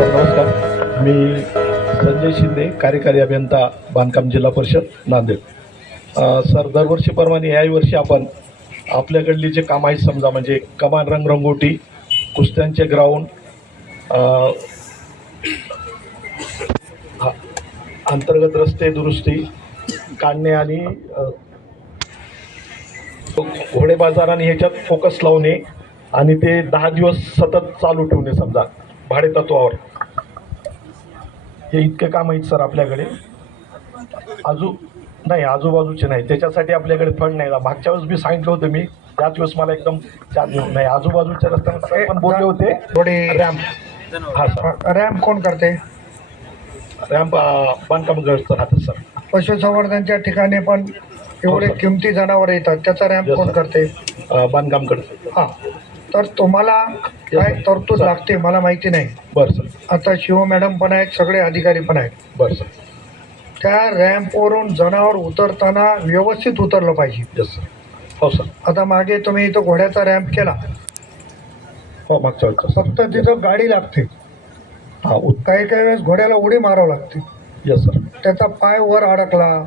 Sir नमस्कार. मी संजय शिंदे कार्यकारी अभियंता बांधकाम जिल्हा परिषद नांदेड. सर दरवर्षीप्रमाणे याही वर्षी आपण आपल्याकडली जे काम आहेत समजा म्हणजे कमान रंगरंगोटी कुस्त्यांचे ग्राउंड हा, अंतर्गत रस्ते दुरुस्ती काढणे आणि घोडे बाजार आणि ह्याच्यात फोकस लावणे आणि ते दहा दिवस सतत चालू ठेवणे समजा भाडे तत्वावर हे इतके काम आहेत सर आपल्याकडे. आजू नाही आजूबाजूचे नाही. त्याच्यासाठी आपल्याकडे फंड नाही. मागच्या वेळेस मी सांगितलं होतं मी. त्याच वेळेस मला एकदम नाही आजूबाजूच्या रस्त्याला सर पण बोलले होते. थोडी रॅम्प हा सर. रॅम्प कोण करते? रॅम्प बांधकाम गरजचं राहतं सर. पशुसंवर्धनच्या ठिकाणी पण एवढे हो. किमती जनावर येतात. त्याचा रॅम्प कोण. करते? बांधकाम करतं हा. तर तुम्हाला काय. तरतूद. लागते मला माहिती नाही. बरं सर. आता शिव मॅडम पण आहेत सगळे अधिकारी पण आहेत. बरं सर. त्या रॅम्पवरून जनावर उतरताना व्यवस्थित उतरलं पाहिजे. येस सर हो सर. आता मागे तुम्ही इथं घोड्याचा रॅम्प केला. हो मागच्या वेळेस फक्त तिथं गाडी लागते. हां उत काही काही वेळेस घोड्याला उडी मारावं लागते. येस सर त्याचा पाय वर अडकला.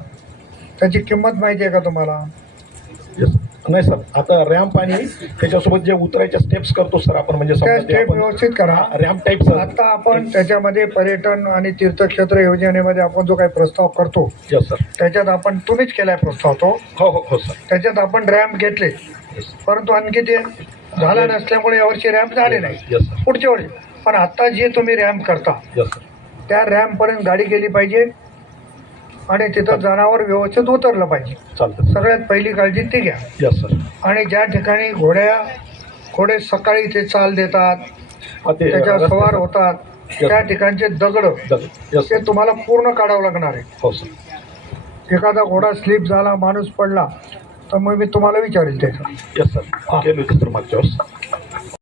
त्याची किंमत माहिती आहे का तुम्हाला? येस नाही सर आता रॅम्प आणि त्याच्यासोबत जे उतरायच्या स्टेप्स करतो सर आपण म्हणजे त्या समजा ते स्टेप आपण व्यवस्थित करा. Ramp type sir. आता आपण त्याच्यामध्ये पर्यटन आणि तीर्थक्षेत्र योजनेमध्ये आपण जो काही प्रस्ताव करतो येस सर त्याच्यात आपण तुम्हीच केलाय प्रस्ताव तो. हो हो हो सर त्याच्यात आपण रॅम्प घेतले. परंतु आणखी ते झालं नसल्यामुळे यावर्षी रॅम्प झाले नाही. येस सर पुढच्या वेळी. पण आता जे तुम्ही रॅम्प करता येस सर त्या रॅम्पपर्यंत गाडी गेली पाहिजे. आणि तिथं जनावर व्यवस्थित उतरलं पाहिजे. चालतं सगळ्यात पहिली काळजी ती घ्या. येस सर आणि ज्या ठिकाणी घोड्या घोडे सकाळी ते चाल देतात हा ते त्याच्यावर सवार होतात त्या ठिकाणचे दगड येस ते तुम्हाला पूर्ण काढावं लागणार आहे. हो सर एखादा घोडा स्लिप झाला माणूस पडला तर मग मी तुम्हाला विचारेल त्याचं येस सर केलं होतं सर मागच्या वेळेस.